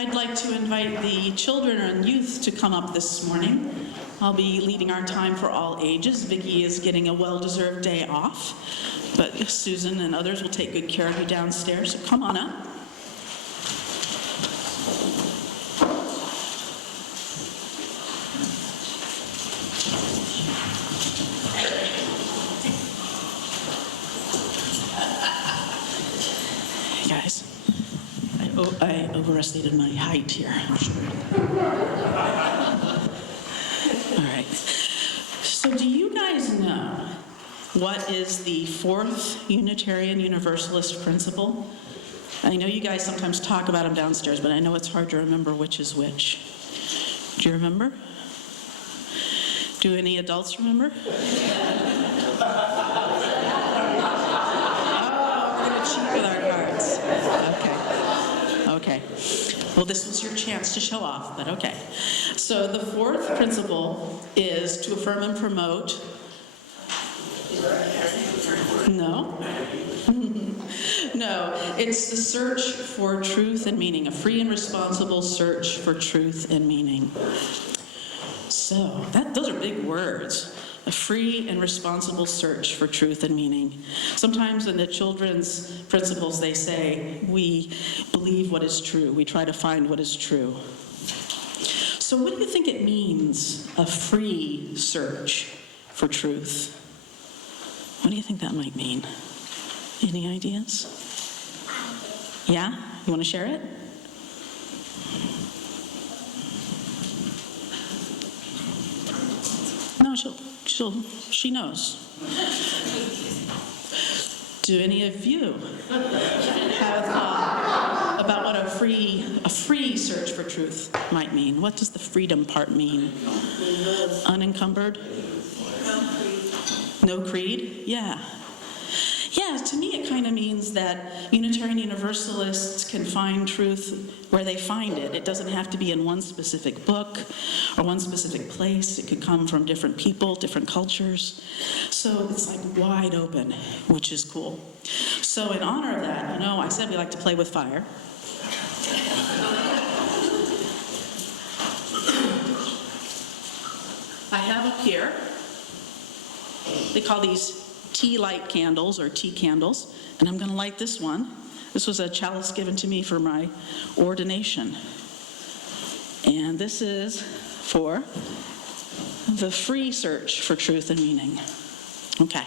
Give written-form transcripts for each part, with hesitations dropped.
I'd like to invite the children and youth to come up this morning. I'll be leading our time for all ages. Vicki is getting a well-deserved day off, but Susan and others will take good care of you downstairs, so come on up. Guys, I overestimated my height here, I'm sure. All right. So do you guys know what is the fourth Unitarian Universalist principle? I know you guys sometimes talk about them downstairs, but I know it's hard to remember which is which. Do you remember? Do any adults remember? With our cards. Okay. Well, this was your chance to show off, but okay. So the fourth principle is to affirm and promote. No. No, it's the search for truth and meaning, a free and responsible search for truth and meaning. So those are big words. A free and responsible search for truth and meaning. Sometimes in the children's principles they say, we believe what is true. We try to find what is true. So what do you think it means, a free search for truth? What do you think that might mean? Any ideas? Yeah? You want to share it? No, she knows. Do any of you have a thought about what a free search for truth might mean? What does the freedom part mean? Unencumbered? No creed? Yeah. Yeah, to me it kind of means that Unitarian Universalists can find truth where they find it. It doesn't have to be in one specific book or one specific place. It could come from different people, different cultures. So it's like wide open, which is cool. So in honor of that, I said we like to play with fire. I have up here, they call these tea light candles or tea candles, and I'm going to light this one. This was a chalice given to me for my ordination. And this is for the free search for truth and meaning. Okay.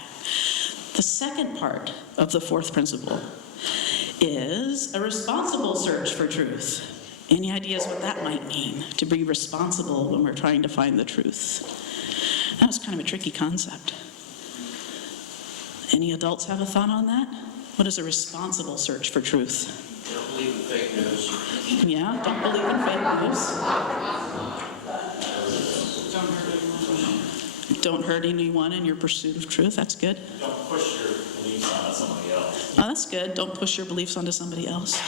The second part of the fourth principle is a responsible search for truth. Any ideas what that might mean, to be responsible when we're trying to find the truth? That was kind of a tricky concept. Any adults have a thought on that? What is a responsible search for truth? Don't believe in fake news. Yeah, don't believe in fake news. Don't hurt anyone in your pursuit of truth. That's good. Don't push your beliefs onto somebody else. Oh, that's good. Don't push your beliefs onto somebody else.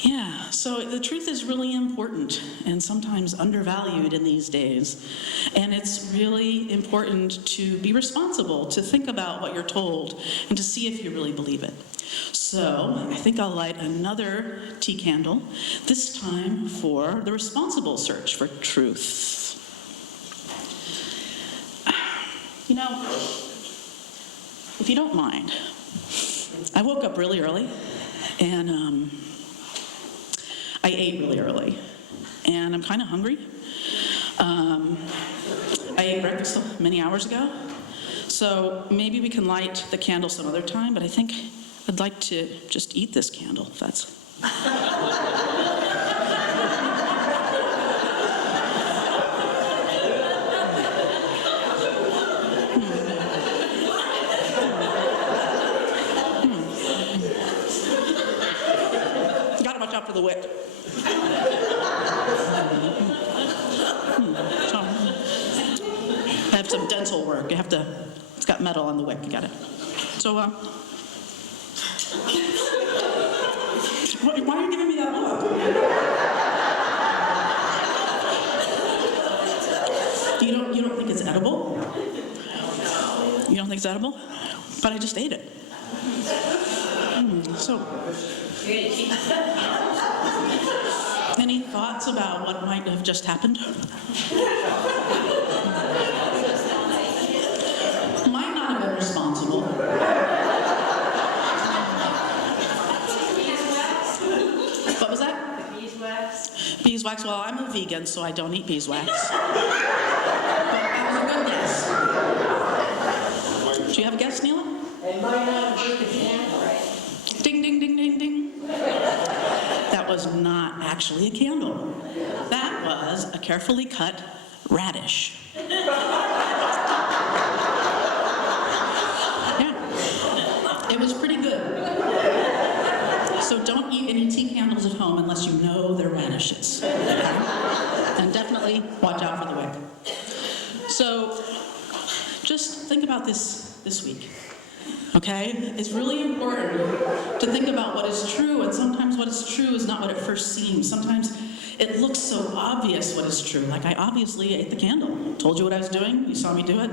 Yeah, so the truth is really important and sometimes undervalued in these days. And it's really important to be responsible, to think about what you're told, and to see if you really believe it. So I think I'll light another tea candle, this time for the responsible search for truth. If you don't mind, I woke up really early, and I ate really early, and I'm kind of hungry. I ate breakfast many hours ago, so maybe we can light the candle some other time, but I think I'd like to just eat this candle, if that's... Gotta watch out for the wick. I have some dental work. It's got metal on the wick. You got it. So, why are you giving me that look? You don't think it's edible? You don't think it's edible? But I just ate it. So. Any thoughts about what might have just happened? Might not have been responsible. What was that? Beeswax. Beeswax. Well, I'm a vegan, so I don't eat beeswax. But that was a good guess. Do you have a guess, Neela? It might not have been the candle, right? Ding, ding, ding, ding, ding. That was not actually a candle. That was a carefully cut radish. Yeah, it was pretty good. So don't eat any tea candles at home unless you know they're radishes. Okay? And definitely watch out for the wick. So just think about this week. Okay? It's really important to think about what is true, and sometimes what is true is not what it first seems. Sometimes it looks so obvious what is true. Like I obviously ate the candle. Told you what I was doing. You saw me do it.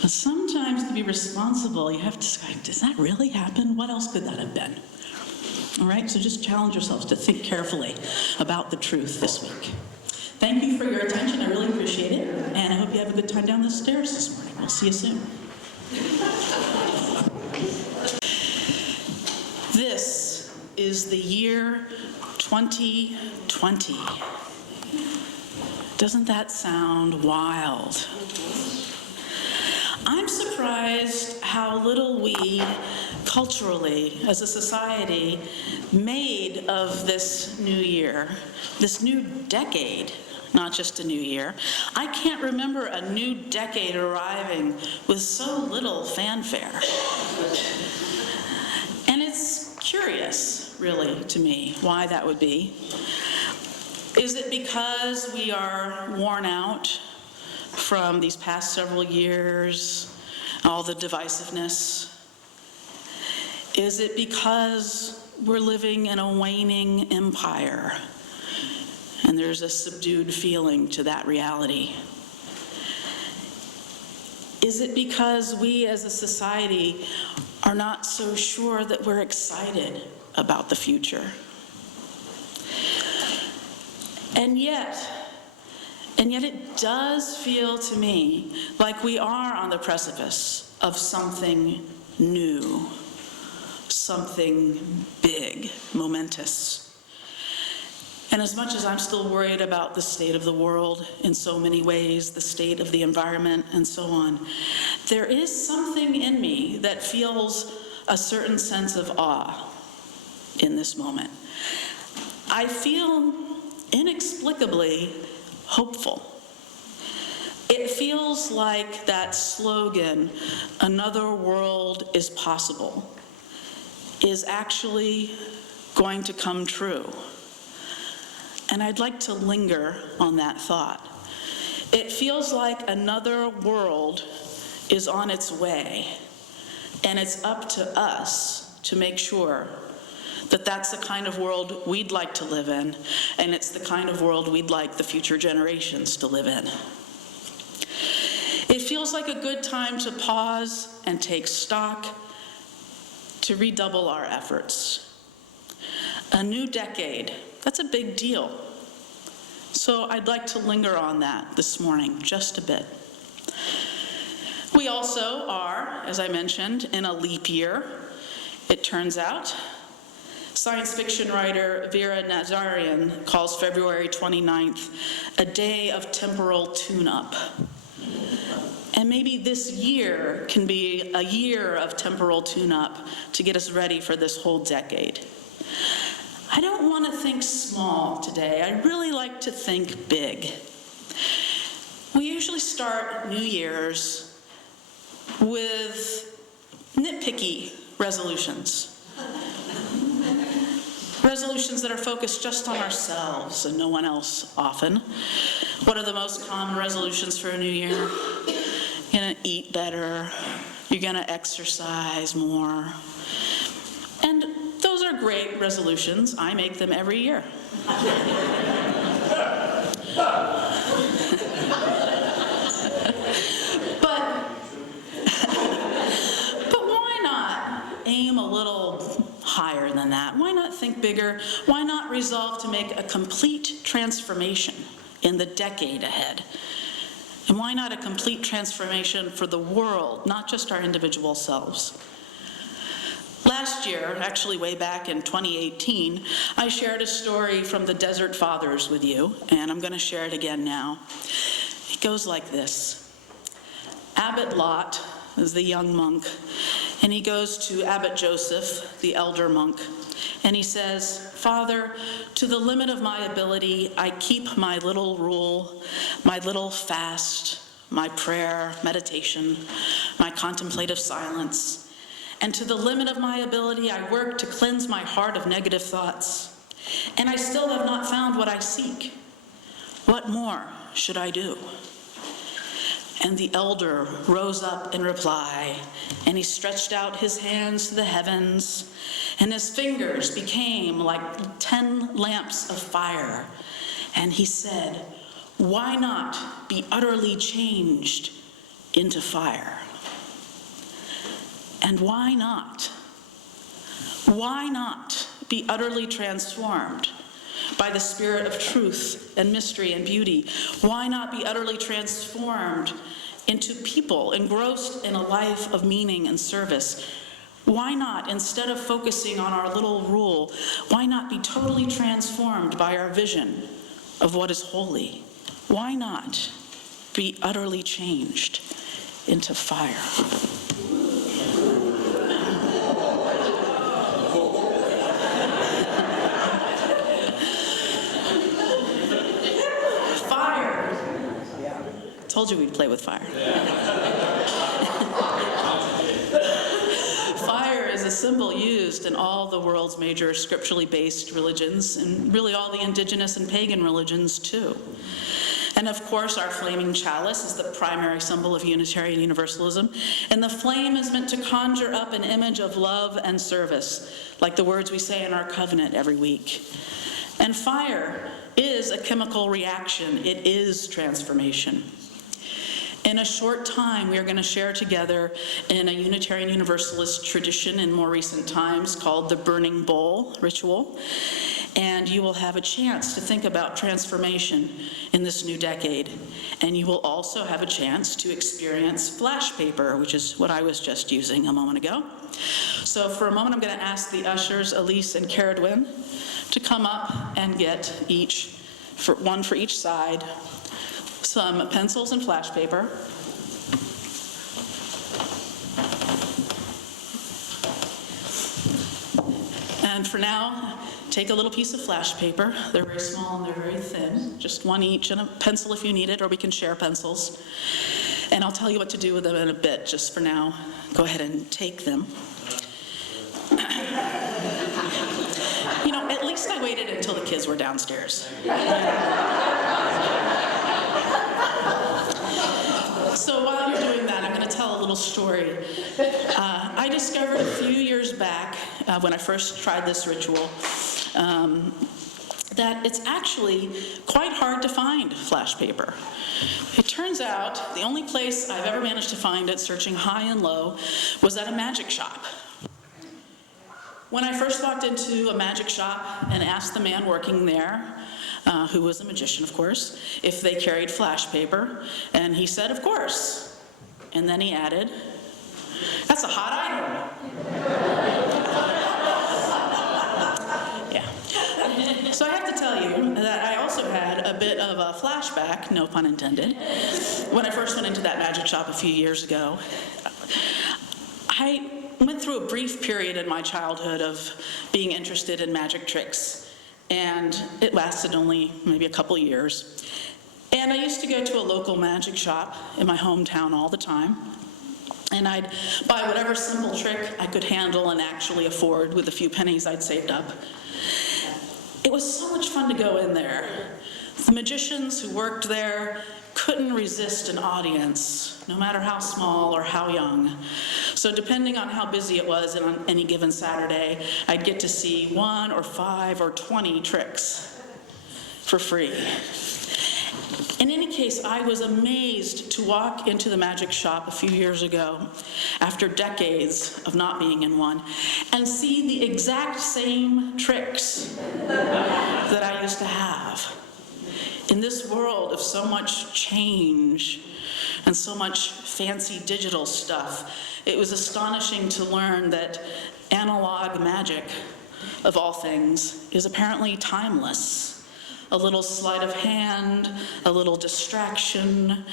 But sometimes to be responsible, you have to say, does that really happen? What else could that have been? All right? So just challenge yourselves to think carefully about the truth this week. Thank you for your attention. I really appreciate it. And I hope you have a good time down the stairs this morning. We'll see you soon. This is the year 2020. Doesn't that sound wild? I'm surprised how little we, culturally, as a society, made of this new year, this new decade, not just a new year. I can't remember a new decade arriving with so little fanfare. And it's curious, really, to me, why that would be. Is it because we are worn out from these past several years, all the divisiveness? Is it because we're living in a waning empire and there's a subdued feeling to that reality? Is it because we as a society are not so sure that we're excited about the future? And yet it does feel to me like we are on the precipice of something new, something big, momentous. And as much as I'm still worried about the state of the world in so many ways, the state of the environment and so on, there is something in me that feels a certain sense of awe in this moment. I feel inexplicably hopeful. It feels like that slogan, "Another world is possible," is actually going to come true. And I'd like to linger on that thought. It feels like another world is on its way, and it's up to us to make sure that that's the kind of world we'd like to live in, and it's the kind of world we'd like the future generations to live in. It feels like a good time to pause and take stock, to redouble our efforts. A new decade, that's a big deal. So I'd like to linger on that this morning, just a bit. We also are, as I mentioned, in a leap year, it turns out. Science fiction writer Vera Nazarian calls February 29th a day of temporal tune-up. And maybe this year can be a year of temporal tune-up to get us ready for this whole decade. I don't want to think small today. I really like to think big. We usually start New Year's with nitpicky resolutions. Resolutions that are focused just on ourselves and no one else often. What are the most common resolutions for a new year? You're gonna eat better. You're gonna exercise more. And those are great resolutions. I make them every year. But why not aim a little higher than than that? Why not think bigger? Why not resolve to make a complete transformation in the decade ahead? And why not a complete transformation for the world, not just our individual selves? Last year, actually way back in 2018, I shared a story from the Desert Fathers with you, and I'm going to share it again now. It goes like this. Abbot Lot is the young monk, and he goes to Abbot Joseph, the elder monk, and he says, "Father, to the limit of my ability, I keep my little rule, my little fast, my prayer, meditation, my contemplative silence. And to the limit of my ability, I work to cleanse my heart of negative thoughts. And I still have not found what I seek. What more should I do?" And the elder rose up in reply, and he stretched out his hands to the heavens, and his fingers became like 10 lamps of fire. And he said, "Why not be utterly changed into fire?" And why not? Why not be utterly transformed by the Spirit of truth and mystery and beauty? Why not be utterly transformed into people engrossed in a life of meaning and service? Why not, instead of focusing on our little rule, why not be totally transformed by our vision of what is holy? Why not be utterly changed into fire? Told you we'd play with fire. Fire is a symbol used in all the world's major scripturally based religions, and really all the indigenous and pagan religions too. And of course, our flaming chalice is the primary symbol of Unitarian Universalism, and the flame is meant to conjure up an image of love and service, like the words we say in our covenant every week. And fire is a chemical reaction. It is transformation. In a short time, we are going to share together in a Unitarian Universalist tradition in more recent times called the Burning Bowl ritual. And you will have a chance to think about transformation in this new decade. And you will also have a chance to experience flash paper, which is what I was just using a moment ago. So for a moment, I'm going to ask the ushers, Elise and Caradwin, to come up and get one for each side, some pencils and flash paper. And for now, take a little piece of flash paper. They're very small and they're very thin, just one each, and a pencil if you need it, or we can share pencils. And I'll tell you what to do with them in a bit. Just for now, go ahead and take them. You know, at least I waited until the kids were downstairs. So while you're doing that, I'm going to tell a little story. I discovered a few years back, when I first tried this ritual, that it's actually quite hard to find flash paper. It turns out the only place I've ever managed to find it, searching high and low, was at a magic shop. When I first walked into a magic shop and asked the man working there, who was a magician, of course, if they carried flash paper, and he said, "Of course." And then he added, "That's a hot item." Yeah. So I have to tell you that I also had a bit of a flashback, no pun intended, when I first went into that magic shop a few years ago. I went through a brief period in my childhood of being interested in magic tricks. And it lasted only maybe a couple years. And I used to go to a local magic shop in my hometown all the time. And I'd buy whatever simple trick I could handle and actually afford with the few pennies I'd saved up. It was so much fun to go in there. The magicians who worked there couldn't resist an audience, no matter how small or how young. So depending on how busy it was on any given Saturday, I'd get to see 1 or 5 or 20 tricks for free. In any case, I was amazed to walk into the magic shop a few years ago, after decades of not being in one, and see the exact same tricks that I used to have. In this world of so much change and so much fancy digital stuff, it was astonishing to learn that analog magic, of all things, is apparently timeless. A little sleight of hand, a little distraction,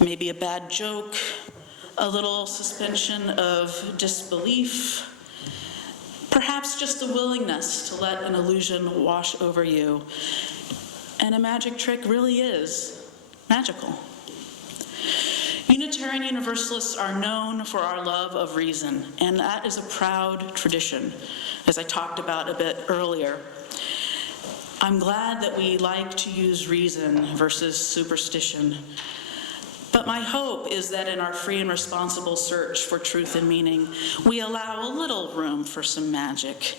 maybe a bad joke, a little suspension of disbelief, perhaps just the willingness to let an illusion wash over you. And a magic trick really is magical. Unitarian Universalists are known for our love of reason, and that is a proud tradition, as I talked about a bit earlier. I'm glad that we like to use reason versus superstition. But my hope is that in our free and responsible search for truth and meaning, we allow a little room for some magic.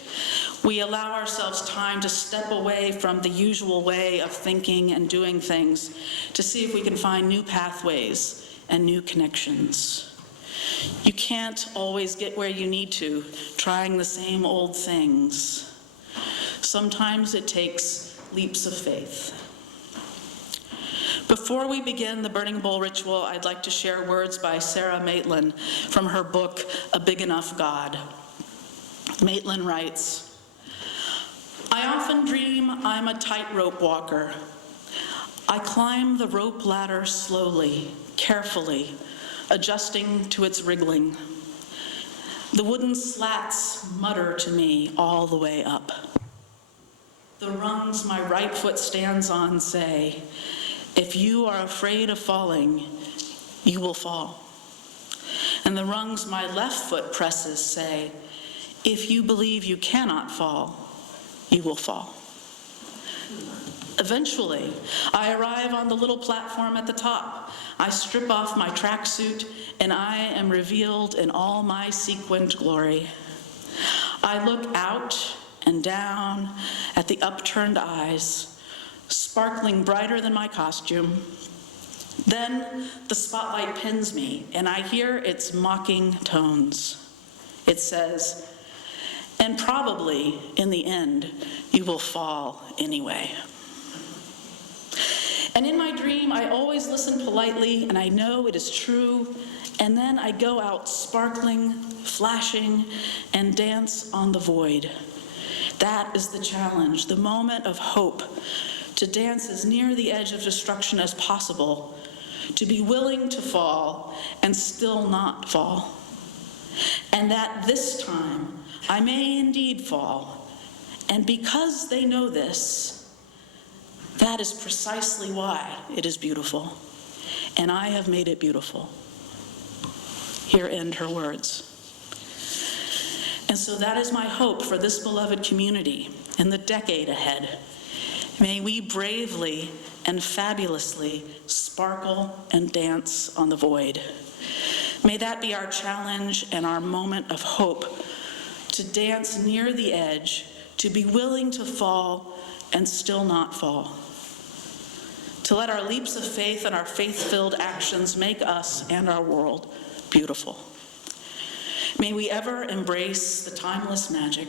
We allow ourselves time to step away from the usual way of thinking and doing things to see if we can find new pathways and new connections. You can't always get where you need to, trying the same old things. Sometimes it takes leaps of faith. Before we begin the burning bowl ritual, I'd like to share words by Sarah Maitland from her book, A Big Enough God. Maitland writes, "I often dream I'm a tightrope walker. I climb the rope ladder slowly, carefully, adjusting to its wriggling. The wooden slats mutter to me all the way up. The rungs my right foot stands on say, if you are afraid of falling, you will fall. And the rungs my left foot presses say, if you believe you cannot fall, you will fall. Eventually, I arrive on the little platform at the top. I strip off my tracksuit, and I am revealed in all my sequined glory. I look out and down at the upturned eyes, sparkling brighter than my costume. Then the spotlight pins me, and I hear its mocking tones. It says, and probably, in the end, you will fall anyway. And in my dream, I always listen politely, and I know it is true, and then I go out sparkling, flashing, and dance on the void. That is the challenge, the moment of hope, to dance as near the edge of destruction as possible, to be willing to fall and still not fall. And that this time, I may indeed fall. And because they know this, that is precisely why it is beautiful. And I have made it beautiful. Here end her words. And so that is my hope for this beloved community in the decade ahead. May we bravely and fabulously sparkle and dance on the void. May that be our challenge and our moment of hope, to dance near the edge, to be willing to fall and still not fall. To let our leaps of faith and our faith-filled actions make us and our world beautiful. May we ever embrace the timeless magic.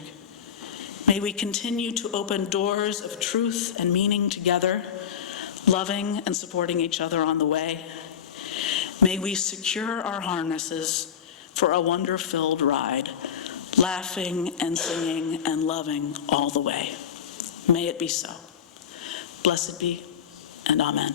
May we continue to open doors of truth and meaning together, loving and supporting each other on the way. May we secure our harnesses for a wonder-filled ride, laughing and singing and loving all the way. May it be so. Blessed be, and amen.